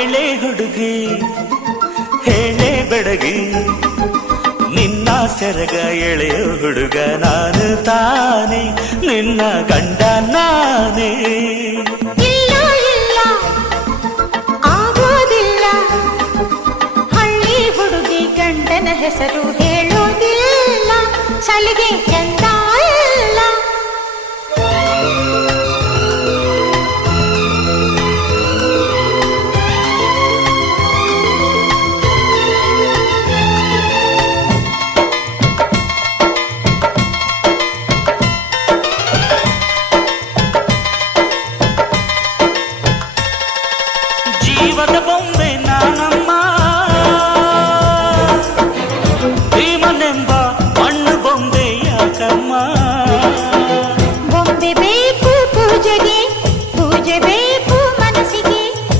ಹೇಳೆ ಹುಡುಗಿ ಹೇಳೆ ಬೆಡಗಿ ನಿನ್ನ ಸೆರಗ ಎಳೆಯೋ ಹುಡುಗ ನಾನು ತಾನೆ ನಿನ್ನ ಗಂಡ ನಾನೇ. ಇಲ್ಲ ಇಲ್ಲ ಆಗೋದಿಲ್ಲ, ಹಳ್ಳಿ ಹುಡುಗಿ ಗಂಡನ ಹೆಸರು ಹೇಳೋದಿಲ್ಲ, ಸಲಿಗೆ ಚಂದ ಇಲ್ಲ. ಜೀವದ ಬೊಂಬೆ ನಾನಮ್ಮ